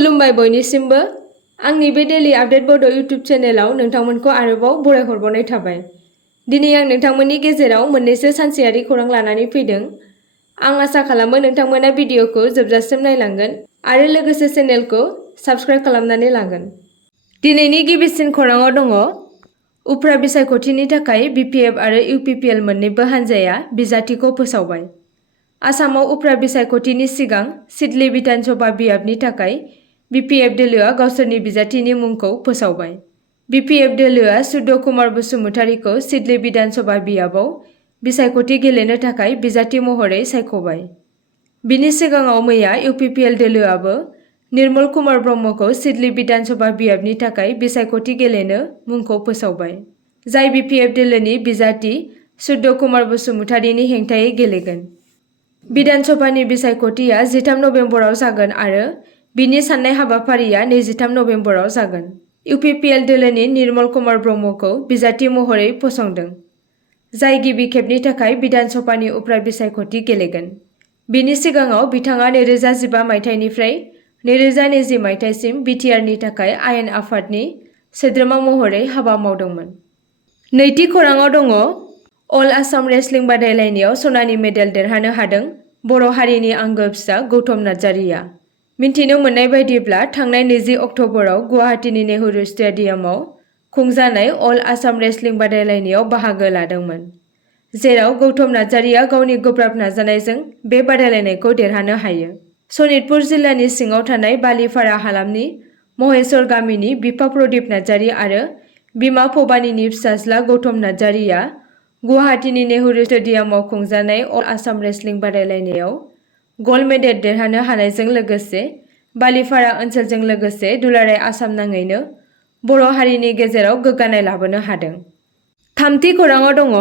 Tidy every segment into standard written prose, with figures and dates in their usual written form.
खुलुमबाय बयनिसिमबो आंनि बे डेली आपडेट बड' इउट्युब चेनेलाव नोंथांमोनखौ आरोबाव बरायहरबावनाय थाबाय। दिनै आं नोंथांमोननि गेजेराव मोननैसो सानसेयारि खौरां लानानै फैदों। आं आसा खालामो नोंथांमोना भिडिअखौ जोबजासिम नायलांगोन आरो लोगोसे चेनेलखौ साबस्क्राइब खालामनानै लागोन। दिनैनि गिबिसिन खौराङाव दङ उफ्रा बिसायख'थिनि थाखाय BPF आरो UPPL मोन्नैबो हान्जाया बिजाथिखौ फोसावबाय। आसामाव उफ्रा बिसायख'थिनि सिगां सिडली बिधान सभा बियाबनि थाखाय BPF दोलोआ गावसोरनि बिजाथिनि मुंखौ फोसावबाय। BPF दोलोआ सुद' कुमार बसुमतारीखौ सिडली बिधान सभा बियाबाव बिसायख'थि गेलेनो थाखाय बिजाथि महरै सायख'बाय। बिनि सिगाङाव मैया UPPL दोलोआबो निर्मल कुमार ब्रह्मखौ सिडली बिधान सभा बियाबनि थाखाय बिसायख'थि गेलेनो मुंखौ फोसावबाय, जाय BPF दोलोनि बिजाथि सुद' कुमार बसुमतारीनि हेंथायै गेलेगोन। बिधान सभानि बिसायख'थिया 13 नबेम्बराव जागोन आरो बिनि साननाय हाबाफारिया 23 नबेम्बराव जागोन। UPPL दोलोनि निर्मल कुमार ब्रह्मखौ बिजाथि महरै फसंदों, जाय गिबि खेबनि थाखाय बिधान सभानि उफ्रा बिसायख'थि गेलेगोन। बिनि सिगाङाव बिथाङा 2015 मायथाइनिफ्राय 2020 मायथाइसिम बिटिआरनि थाखाय आयेन आफादनि सोद्रोमा महरै हाबा मावदोंमोन। नैथि खौराङाव दङ अल आसाम रेसलिं बादायलायनायाव सनानि मेडेल देरहानो हादों बर' हारिनि आंगो फिसा गौतम नार्जारिया। मिन्थिनो मोननाय बायदिब्ला थांनाय 20 अक्ट'बराव गुवाहाटीनि नेहरू स्टेडियामाव खुंजानाय अल आसाम रेसलिं बादायलायनायाव बाहागो लादोंमोन, जेराव गौतम नार्जारिया गावनि गोब्राब नाजानायजों बे बादायलायनायखौ देरहानो हायो। सनितपुर जिल्लानि सिङाव थानाय बालिपारा हालामनि महेश्वर गामिनि बिफा प्रदीप नार्जारि आरो बिमा भबानीनि फिसाज्ला गौतम नार्जारिया गुवाहाटीनि नेहरू स्टेडियामाव खुंजानाय अल आसाम रेसलिं बादायलायनायाव गल्ड मेडेल देरहानो हानायजों लोगोसे बालिपारा ओनसोलजों लोगोसे दुलाराय आसाम नाङैनो बर' हारिनि गेजेराव गोग्गानाय लाबोनो हादों। थामथि खौराङाव दङ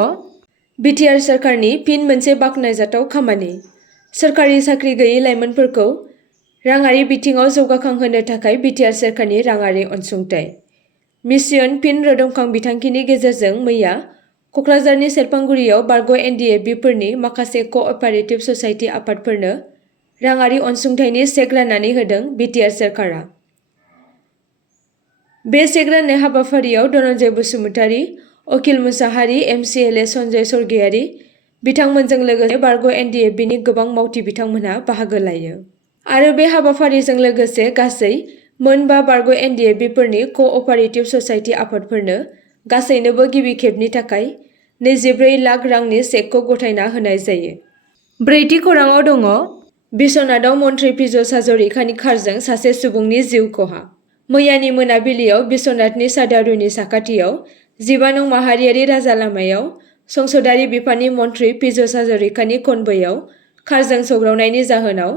बिटिआर सोरखारनि फिन मोनसे बाखनायजाथाव खामानि। सोरखारि साख्रि गैयै लाइमोनफोरखौ राङारि बिथिङाव जौगाखांहोनो थाखाय बिटिआर सोरखारनि राङारि अनसुंथाइ मिशन फिन रोदोमखां बिथांखिनि गेजेरजों मैया क'क्राझारनि सेरफांगुरियाव बारग' NDFB-फोरनि माखासे क'अपारेटिभ ससाइटि आफादफोरनो राङारि अनसुंथाइनि चेक राननानै होदों बिटिआर सोरखारा। बे चेक राननाय हाबाफारियाव धनन्जय बसुमतारी, अखिल मुसाहारि, MCLA सन्जय सरगयारि बिथांमोनजों लोगोसे बारग' NDFB-नि गोबां मावथि बिथांमोनहा बाहागो लायो। आरो बे हाबाफारिजों लोगोसे गासै मोन 5 बारग' NDFB-फोरनि क'अपारेटिभ ससाइटि आफादफोरनो गासैनोबो गिबि खेबनि थाखाय 24 लाख रांनि चेकखौ गथायना होनाय जायो। ब्रैथि खौराङाव दङ बिश्वनाथआव मन्थ्रि पीयूष हाजरिकानि कारजों सासे सुबुंनि जिउ खहा। मैयानि मोनाबिलियाव बिश्वनाथनि सादारुनि साखाथियाव 15 नं माहारियारि राजा लामायाव संसदारि बिफाननि मन्थ्रि पीयूष हाजरिकानि कनभयआव कारजों सौग्रावनायनि जाहोनाव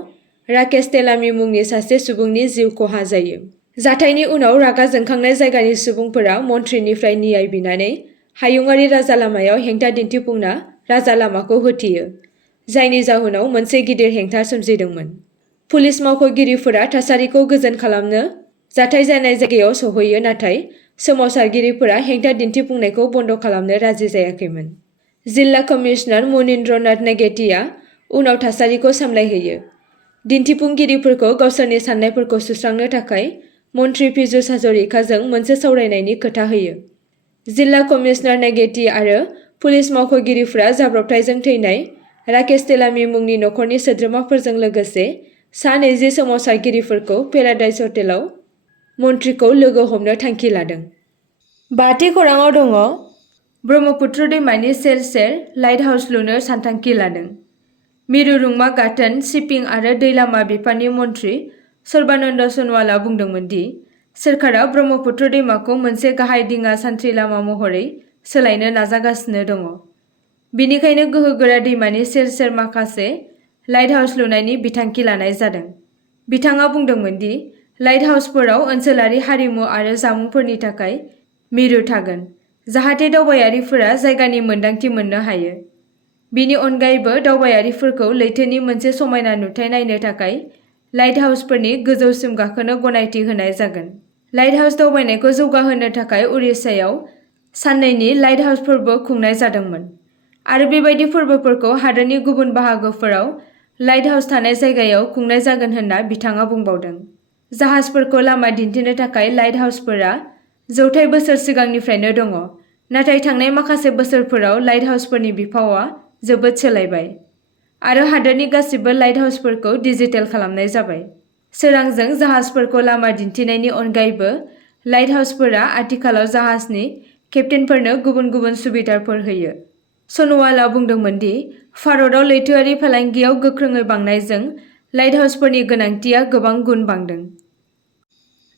राकेश तेलामी मुंनि सासे सुबुंनि जिउ खहा जायो। जाथायनि उनाव रागा जोंखांनाय जायगानि सुबुंफोरा मन्थ्रिनिफ्राय नियाय बिनानै हायुङारि राजा लामायाव हेंथा दिन्थिफुंना राजा लामाखौ होथेयो, जायनि जाहोनाव मोनसे गिदिर हेंथा सोमजिदोंमोन। पुलिस मावख'गिरिफोरा थासारिखौ गोजोन खालामनो जाथाय जानाय जायगायाव सौहैयो, नाथाय सोमावसारगिरिफोरा हेंथा दिन्थिफुंनायखौ बन्द' खालामनो राजि जायाखैमोन। जिल्ला कमिशनार मनिन्द्र नाथ नेगेटिया उनाव थासारिखौ सामलायहैयो। दिन्थिफुंगिरिफोरखौ गावसोरनि सान्नायफोरखौ सुस्रांनो थाखाय मन्थ्रि पीयूष हाजरिकाजों मोनसे सावरायनायनि खोथा होयो। जिल्ला कमिशनार नेगेटि आरो पुलिस मावख'गिरिफोरा जाब्रबथायजों थैनाय राकेश तेलामी मुंनि नखरनि सोद्रोमाफोरजों लोगोसे सा 20 सोमावसारगिरिफोरखौ पेराडाइज हटेलाव मन्थ्रिखौ लोगो हमनो थांखि लादों। बाथि खौराङाव दङ ब्रह्मपुत्र दैमानि सेर सेर लाइट हाउस लुनो सानथांखि लादों। मिरु रुंमा गाथोन, शिपिं आरो दै लामा बिफाननि मन्थ्रि सर्बानन्द सन'वालआ बुंदोंमोन दि सोरखारा ब्रह्मपुत्र दैमाखौ मोनसे गाहाय दिङा सान्थ्रि लामा महरै सोलायनो नाजागासिनो दङ। बेनिखायनो गोहोगोरा दैमानि सेर सेर माखासे लाइट हाउस लुनायनि बिथांखि लानाय जादों। बिथाङा बुंदोंमोन दि लाइट हाउसफोराव ओनसोलारि हारिमु आरो जामुंफोरनि थाखाय मिरु थागोन, जाहाथे दावबायारिफोरा जायगानि मोन्दांथि मोननो हायो। बिनि अनगायैबो दावबायारिफोरखौ लैथोनि मोनसे समायना नुथाय नायनो थाखाय लाइट हाउसफोरनि गोजौसिम गाखोनो गनायथि होनाय जागोन। लाइट हाउस दावबायनायखौ जौगाहोनो थाखाय उरिष्यायाव साननैनि लाइट हाउस फोरबो खुंनाय जादोंमोन आरो बेबादि फोरबोफोरखौ हादोरनि गुबुन बाहागोफोराव लाइट हाउस थानाय जायगायाव खुंनाय जागोन होनना बिथाङा बुंबावदों। जाहाजफोरखौ लामा दिन्थिनो थाखाय लाइट हाउसफोरा जौथाइ बोसोर सिगांनिफ्रायनो दङ, नाथाय थांनाय माखासे बोसोरफोराव लाइट हाउसफोरनि बिफावआ जोबोद सोलायबाय आरो हादोरनि गासिबो लाइट हाउसफोरखौ डिजिटेल खालामनाय जाबाय। सोरांजों जाहाजफोरखौ लामा दिन्थिनायनि अनगायैबो लाइट हाउसफोरा आथिखालाव जाहाजनि केप्टेनफोरनो गुबुन गुबुन सुबिदाफोर होयो। सन'वालआ बुंदोंमोन दि भारतआव लैथोआरि फालांगियाव गोख्रोङै बांनायजों लाइट हाउसफोरनि गोनांथिया गोबां गुन बांदों।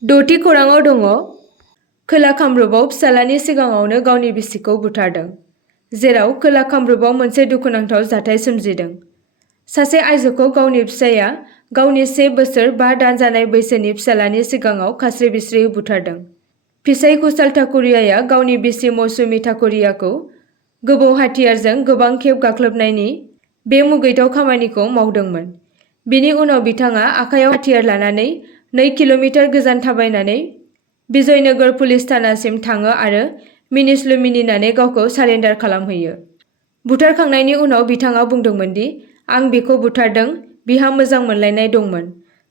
द'थि खौरांआव दङ, खोला कामरुपआव फिसालानि सिगाङावनो गावनि बिसिखौ बुथारदों, जेराव खोला कामरुपआव मोनसे दुखुनांथाव जाथाय सोमजिदों। सासे आइजोखौ गावनि फिसायआ गावनि 1 बोसोर 5 दान जानाय बैसोनि फिसालानि सिगाङाव खास्रि-बिस्रियै बुथारदों। फिसाय कुशाल ठाकुरियाया गावनि बिसि मौसुमी ठाकुरियाखौ गोबौ हाथियारजों गोबां खेब गाग्लोबनायनि बे मुगैथाव खामानिखौ मावदोंमोन। बिनि उनाव बिथाङा आखायाव हाथियार लानानै 2 किल'मिटार गोजान थाबायनानै विजयनगर पुलिस थानासिम थाङो आरो मिनिस्लु मिनिनानै गावखौ सारेन्डार खालामहैयो। बुथारखांनायनि उनाव बिथाङा बुंदोंमोन दि आं बिखौ बुथारदों, बिहा मोजां मोनलायनाय दंमोन।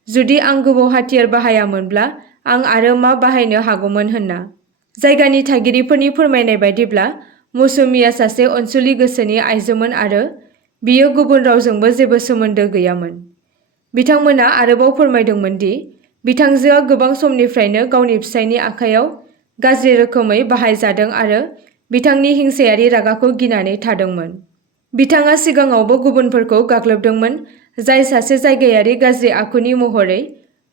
जुदि आं गोबौ हाथियार बाहायामोनब्ला आं आरो मा बाहायनो हागौमोन होनना। जायगानि थागिरिफोरनि फोरमायनाय बायदिब्ला मौसुमीआ सासे अनसुलि गोसोनि आइजोमोन आरो बियो गुबुन रावजोंबो जेबो सोमोन्दो गैयामोन। बिथांमोना आरोबाव फोरमायदोंमोन दि बिथांजोआ गोबां समनिफ्रायनो गावनि फिसायनि आखायाव गाज्रि रोखोमै बाहायजादों आरो बिथांनि हिंसायारि रागाखौ गिनानै थादोंमोन। बिथाङा सिगाङावबो गुबुनफोरखौ गाग्लोबदोंमोन, जाय सासे जायगायारि गाज्रि आखुनि महरै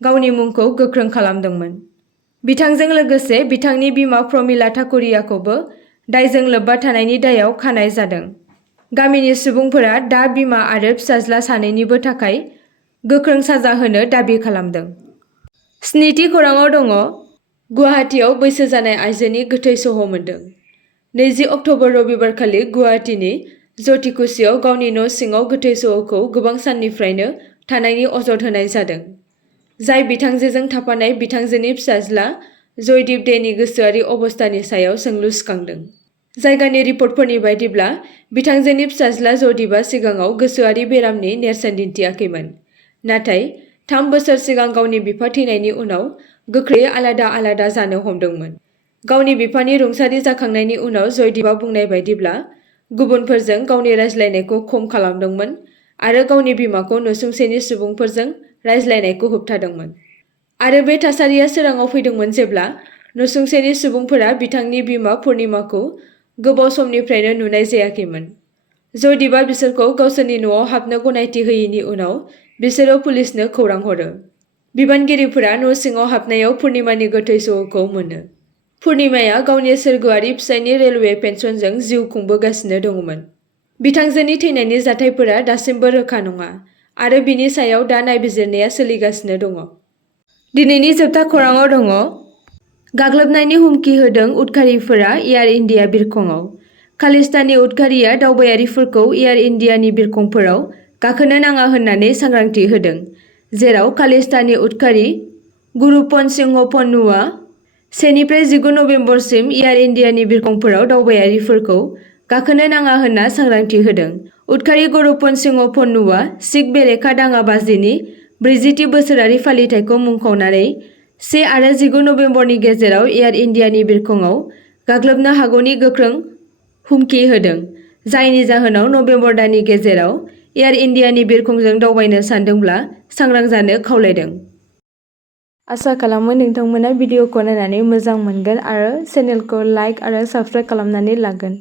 गावनि मुंखौ गोख्रों खालामदोंमोन। बिथांजों लोगोसे बिथांनि बिमा प्रमिला ठाकुरियाखौबो दायजों लोब्बा थानायनि दायाव खानाय जादों। गामिनि सुबुंफोरा दा बिमा आरो फिसाज्ला सानैनिबो थाखाय गोख्रों साजा होनो दाबि खालामदों। 7थि खौरांआव दङ, गुवाहाटीआव बैसो जानाय आइजोनि गोथै सह' मोन्दों। 20 अक्ट'बर रबिबारखालि गुवाहाटीनि जटिकुसियाव गावनि न' सिङाव गोथै सह'खौ गोबां साननिफ्रायनो थानायनि अजद होनाय जादों, जाय बिथांजोजों थाफानाय बिथांजोनि फिसाज्ला जयदीप देनि गोसोआरि अबस्थानि सायाव सोंलु सिखांदों। जायगानि रिपर्टफोरनि बायदिब्ला बिथांजोनि फिसाज्ला जयदीपआ सिगाङाव गोसोआरि बेरामनि नेरसोन दिन्थियाखैमोन, नाथाय 3 बोसोर सिगां गावनि बिफा थैनायनि उनाव गोख्रैयै आलादा-आलादा जानो हमदोंमोन। गावनि बिफानि रुंसारि जाखांनायनि उनाव जयदीपआ बुंनाय बायदिब्ला गुबुनफोरजों गावनि रायज्लायनायखौ खम खालामदोंमोन आरो गावनि बिमाखौ नसुंसेनि सुबुंफोरजों रायज्लायनायखौ होबथादोंमोन। आरो बे थासारिया सोराङाव फैदोंमोन जेब्ला नसुंसेनि सुबुंफोरा बिथांनि बिमा पुर्णिमाखौ गोबाव समनिफ्रायनो नुनाय जायाखैमोन। जयदीपआ बिसोरखौ गावसोरनि न'आव हाबनो गनायथि होयिनि उनाव बिसोरो पुलिसनो खौरां हरो। बिबानगिरिफोरा न' सिङाव हाबनायाव पुर्णिमानि गोथै सह'खौ मोनो। पुर्णिमाया गावनि सोरगोआरि फिसायनि रेलवे पेन्सनजों जिउ खुंबोगासिनो दंमोन। बिथांजोनि थैनायनि जाथायफोरा दासिमबो रोखा नङा आरो बिनि सायाव दा नायबिजिरनाया सोलिगासिनो दङ। दिनैनि जोबथा खौरांआव दङ, गाग्लोबनायनि हुमखि होदों उदखारिफोरा एयार इन्डिया बिरखंआव। खालिस्तानी उदखारिया दावबायारिफोरखौ एयार इन्डियानि बिरखंफोराव गाखोनो नाङा होननानै सांग्रांथि होदों, जेराव खालिस्तानी उदखारि गुरुपन सिंह पन्नुआ 1 निफ्राय 19 नबेम्बरसिम एयार इन्डियानि बिरखंफोराव दावबायारिफोरखौ गाखोनो नाङा होनना सांग्रांथि होदों। उदखारि गुरुपन सिंह पन्नुआ सिख बेरेखा दाङाबाजिनि 40थि बोसोरारि फालिथायखौ मुंख'नानै 1 आरो 19 नबेम्बरनि गेजेराव एयार इन्डियानि बिरखंआव गाग्लोबनो हागौनि गोख्रों हुमखि होदों, जायनि जाहोनाव नबेम्बर दाननि गेजेराव एयार इन्डियानि बिरखंजों दावबायनो सानदोंब्ला सांग्रां जानो खावलायदों। आसा खालामो नोंथांमोना भिडिअखौ नायनानै मोजां मोनगोन आरो चेनेलखौ लाइक आरो साबस्क्राइब खालामनानै लागोन।